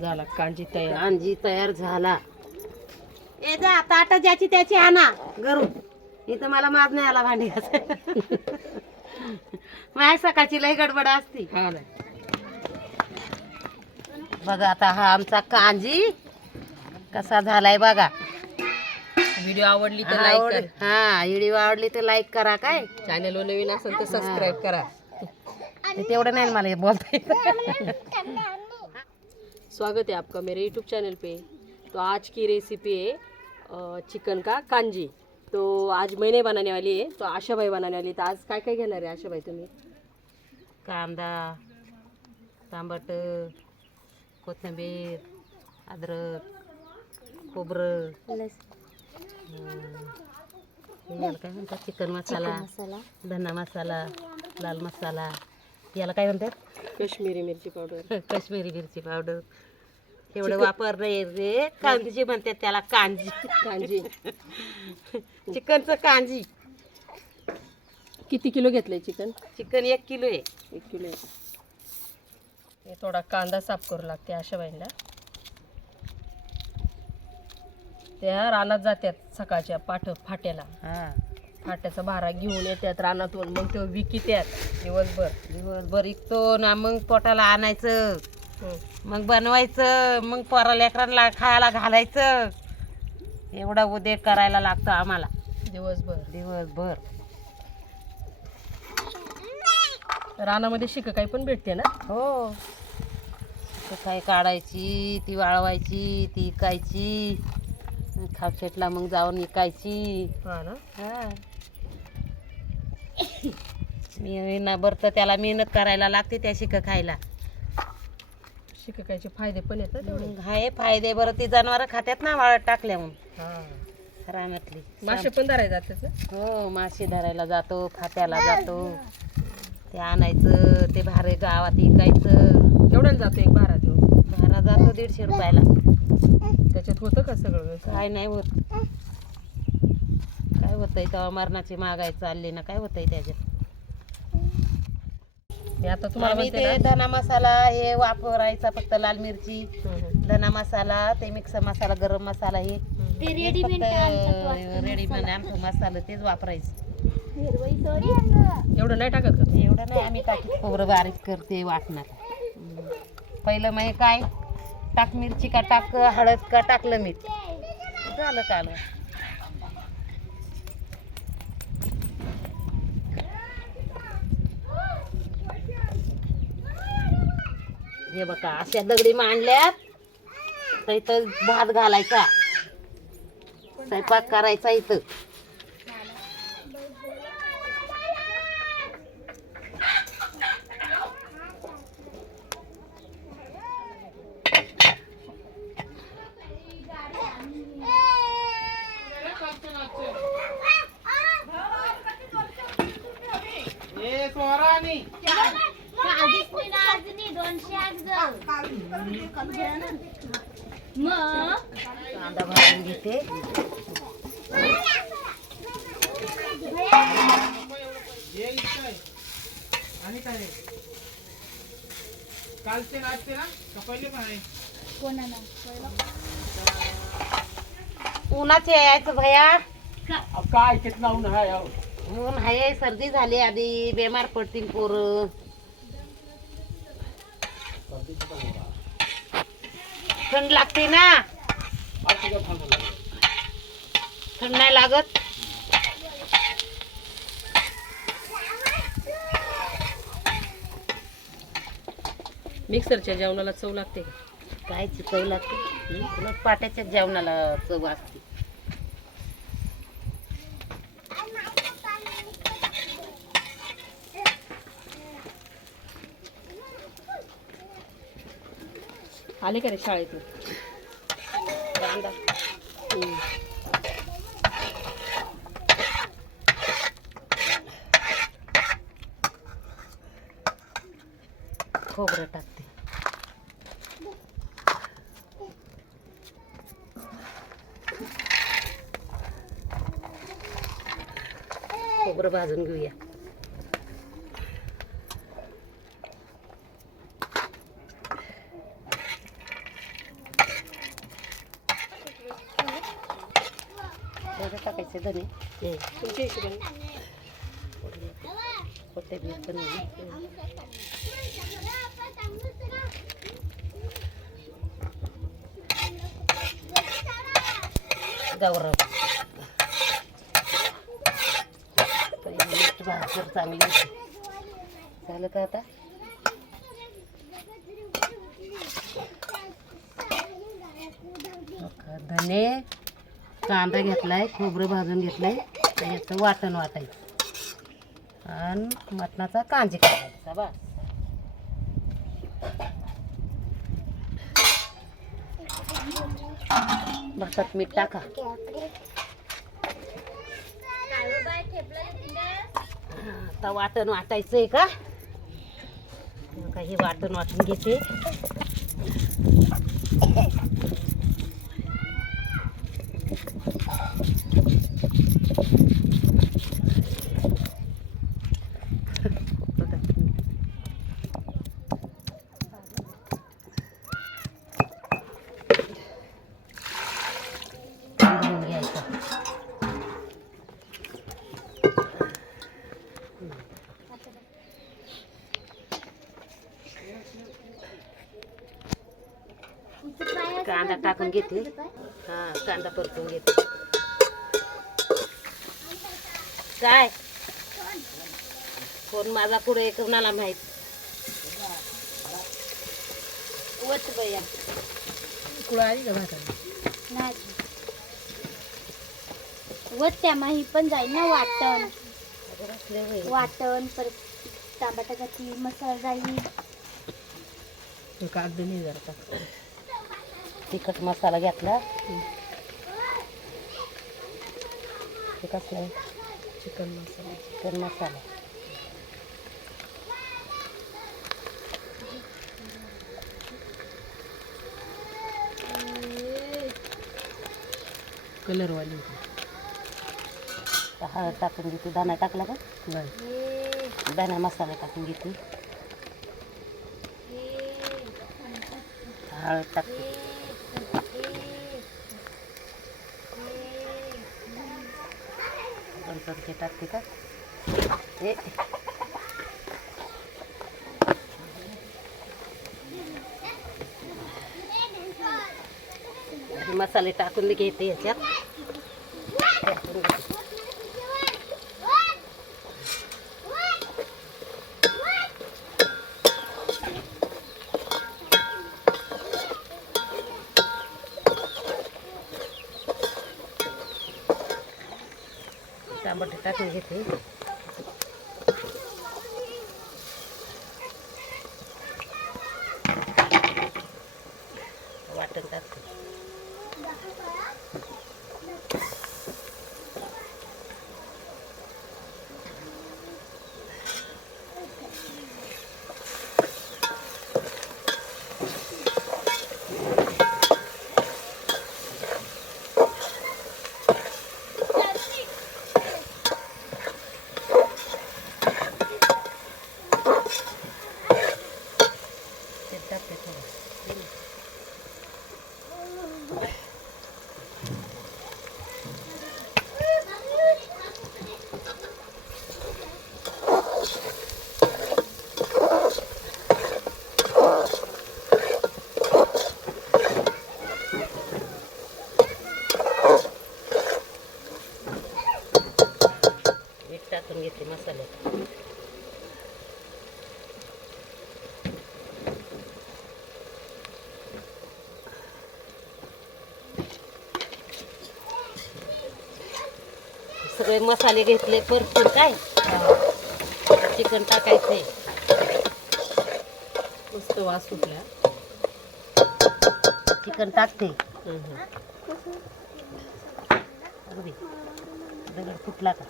झाला कांजी तयार. कांजी तयार झाला. ए जा ताट ज्याची त्याची आणा घरून. इथं मला माज नाही आला भांडी घासायला. माझ्या सकाळची लई गडबड असती. हा ना. बघा आता हा आमचा कांजी कसा झालाय बघा. व्हिडिओ आवडली तर लाईक करा. हा व्हिडिओ आवडली तर लाईक करा. काय चॅनल नवीन असेल तर सबस्क्राईब करा. तेवढं नाही मला बोलता येत. स्वागत है आपका मेरे यूट्यूब चैनल पे। तो आज की रेसिपी है चिकन का कांजी। तो आज मैंने बनाने वाली है, तो आशा भाई बनाने वाली है। तो आज काय काय घेणार आहे आशा भाई तुम्ही? कांदा, टमाट, कोथिंबीर, अद्रक, खोबरं, याला काय म्हणतात चिकन मसाला, धना मसाला, लाल मसाला, याला काय म्हणतात कश्मीरी मिरची पावडर. काश्मीरी मिरची पावडर. एवढं वापरलंय रे. कांजी म्हणतात त्याला, कांजी. कांजी. चिकनचं कांजी. किती किलो घेतलंय चिकन? चिकन 1 किलो आहे. 1 किलो. हे थोडा कांदा साफ करू लागते आशा बाईंना. त्या रानात जातात सकाळच्या फाट्याला. हा फाट्याचा भारा घेऊन येतात रानातून. मग ते विकित्यात दिवसभर इकतो ना. मग पोटाला आणायचं, मग बनवायचं, मग पोरा लेकरांना खायला घालायचं. एवढा उद्योग करायला लागतो आम्हाला दिवसभर. रानामध्ये शिकाकाई पण भेटते ना? हो. काय काढायची, ती वाळवायची, ती इकायची. खापशेटला मग जाऊन इकायची. हा ना. हा महिनाभर तर त्याला मेहनत करायला लागते त्या शिक खायला. शिकाकायचे फायदे पण येतात तेवढे. हाय फायदे. बरं ती जनावर खात्यात ना वाळत टाकल्या म्हणून हा. रानातली. मासे पण धरायचे जातात ना? हो मासे धरायला जातो, फाट्याला जातो. ते आणायचं, ते भारे गावात इकायचं. केवढ्याला जातो एक भारा? तो भारा जातो 150 रुपयाला. त्याच्यात होतं का सगळं? काय नाही होत. काय होतंय तेव्हा मरणाची महागाई चालली ना. काय होतंय त्याच्यात? मी आता तुम्हाला आम्ही म्हणते ते ना, धना मसाला हे वापरायचा फक्त. लाल मिरची, धना मसाला, ते मिक्स मसाला, गरम मसाला, हे रेडीमेड आणतो मसाला, तेच वापरायचं. एवढं नाही टाकत का? एवढं नाही आम्ही टाकीत. खोबरं बारीक करते वाटणार. पहिलं मग काय टाक मिरची का टाक हळद का टाकलं मीठ झालं कालवण. हे बघा अशा दगडी मांडल्यात. तर इथं भात घालायचा, स्वयंपाक करायचा इथं. कांदा भाजून घेते. उन्हाचे यायचं भया. काय कितना ऊन आहे? ऊन आहे. सर्दी झाली आधी, बेमार पडतील पोरं. थंड लागते ना. थंड नाही लागत. मिक्सरच्या जेवणाला चव लागते का? काय चव लागते? उलट पाट्याच्या जेवणाला चव असते. आले का रे शाळेतून? कांदा खोबरं टाकते. खोबरं भाजून घेऊया. टाकते धने. तुमच्या हिशोबाने कोथिंबीर पण गौरव भाकर चांगली होती. झालं का आता? धने, कांदा घेतलाय, खोबरं भाजून घेतलंय, याचं वाटण वाटायचं आणि मटणाचा कांजी काढायचा. बस भातात मीठ टाका. आता वाटण वाटायचंय का? काही वाटण वाटून घेते. कांदा टाकून घेते. हा, कांदा परतून घेते. काय कोण माझा पुढे कोणाला माहित. वच बया आली का भाताला? त्या माही पण जाईल ना. वाटण परत टमाटाची मसाला जाईल. कागद नाही जरा टाक. तिखट मसाला घेतला. ते कसलं आहे? चिकन मसाला. चिकन मसाला. कलरवाली. हळद टाकून घेते. दाणा टाकला का? नाही. दाणा मसाला टाकून घेते. हळद टाकते. चमचे टाकते का? मसाले टाकून घेते याच्यात. टमाटे टाकून घेते. वाटण टाकते. टाकून घेते मसाल्यात. सगळे मसाले घेतले परतून. काय चिकन टाकायचे. मस्त वास सुटला. चिकन टाकते. अगदी दगड फुटला का?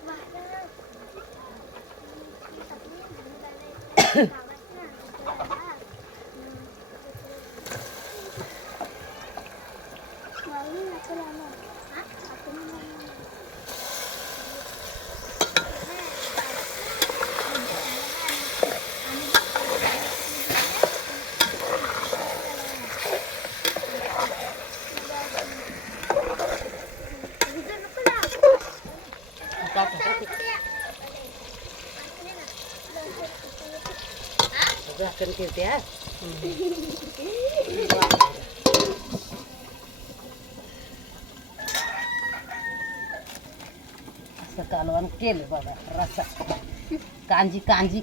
ठेवते हा. असं कालवण केलं बघा. रसा कांजी कांजी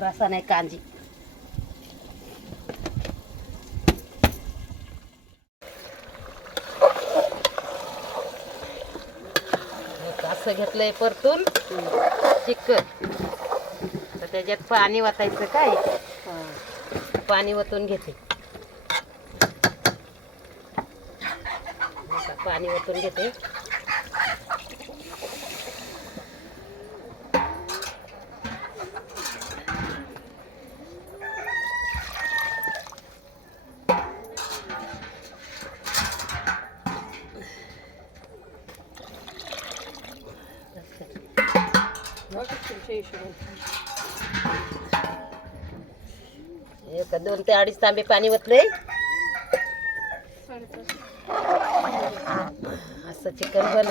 रसा नाही कांजी. असं घेतलंय परतून चिकन. तर त्याच्यात पाणी वाटायचं काय. पाणी वतून घेते. पाणी वतून घेते. एक 2 ते 2.5 तांबे पाणी वतलंय. असं चिकन बनव.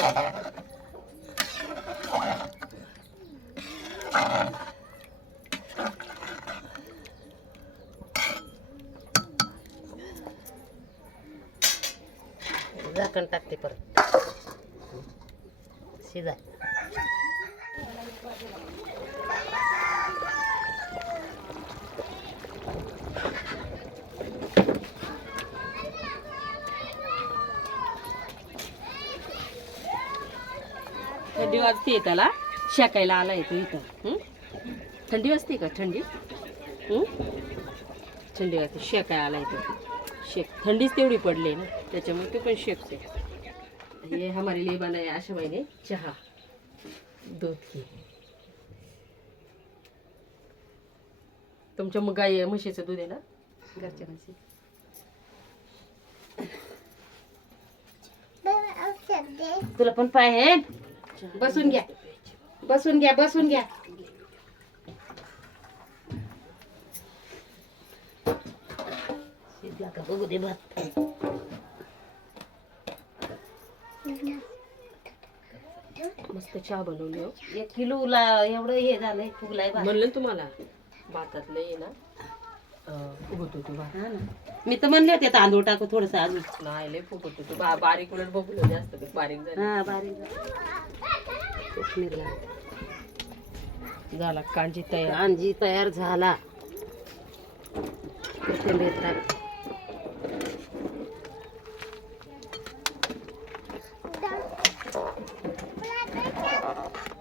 झाकण टाकते परत शिजा. थंडी वाजते त्याला शेकायला आला येतो इथं. थंडी वाजते का? थंडी थंडी वाजते शेकायला आला येतो. शेक थंडीच तेवढी पडली ना त्याच्यामुळे तो पण शेकते. ये हमारे लिए बनाया आशा मैंने चहा दूध की. तुमच्या मग गाय म्हशीचं दूध आहे ना घरच्या म्हशी. तुला पण पाय आहे. बसून घ्या बसून घ्या बसून घ्या. शिजला का बघू दे भात. मस्त चहा बनवली हो. 1 किलोला एवढं हे झालंय. फुगलाय भात. म्हणलं ना तुम्हाला भातातलं आहे ना फुगत होतो भात. हा ना. मी तर म्हणले होते तांदूळ टाकू थोडस अजून. नाही लय फुगत होतो. बारीक उलट बघलं जास्त बारीक झालं. हा बारीक कोथिंबीर झाला कांजी तयार. कांजी तयार झाला. कोथिंबीर टाक.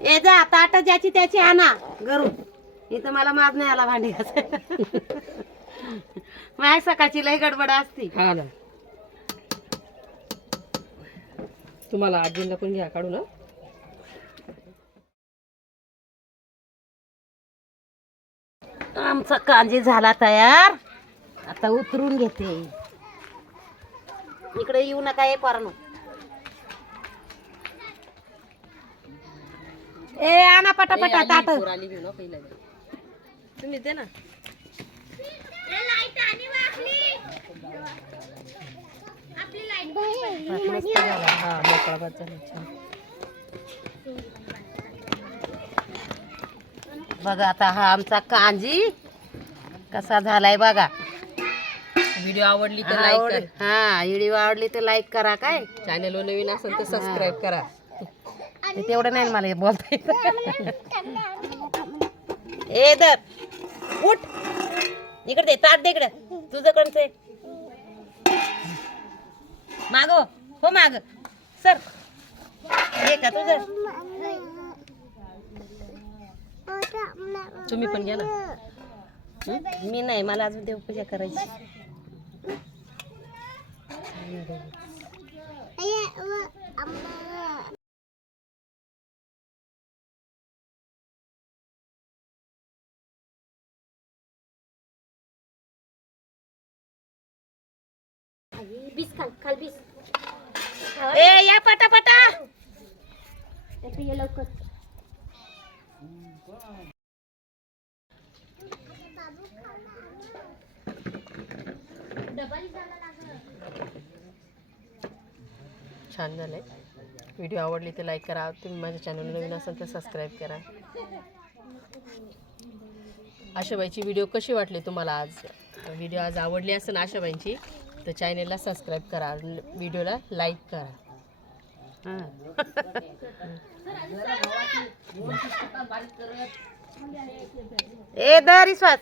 ए जा ताट ज्याची त्याची आणा घरून. इथं मला माज नाही आला भांडी घासायला. माझ्या सकाळची लई गडबड असती. हा ना. तुम्हाला आजींना पण घ्या काढू ना. आमचा कांजी झाला तयार. आता उतरून घेते. इकडे येऊ नका ये पारणो. ए आणा पटापटा ताट. आली घेऊ ना पहिला. तुम्ही दे ना. मस्त झाला. हा मोकळा भात झाला छान. बघा आता हा आमचा कांजी कसा झालाय बघा. व्हिडिओ आवडली तर लाईक आवड- करा. हा व्हिडिओ आवडली तर लाईक करा. काय चॅनलवर नवीन असेल तर सबस्क्राईब करा. ते तेवढं नाही मला हे बोलता येत. ए दर उठ इकडे दे ताट दे. इकडे तुझ्याकडचं आहे. माग हो माग सर. हे का तुझं. तुम्ही पण घ्या ना. मी नाही मला अजून देवपूजा करायची. बीस खाल बीस. ए या पटापटा. ये लवकर. छान झालंय. व्हिडिओ आवडली तर लाईक करा. तुम्ही माझ्या चॅनल नवीन असाल तर सबस्क्राईब करा. आशाबाईची व्हिडिओ कशी वाटली तुम्हाला आज व्हिडिओ आज आवडली असेल आशाबाईंची तर चॅनेलला सबस्क्राईब करा व्हिडिओला लाईक करा. ए दर विश्वास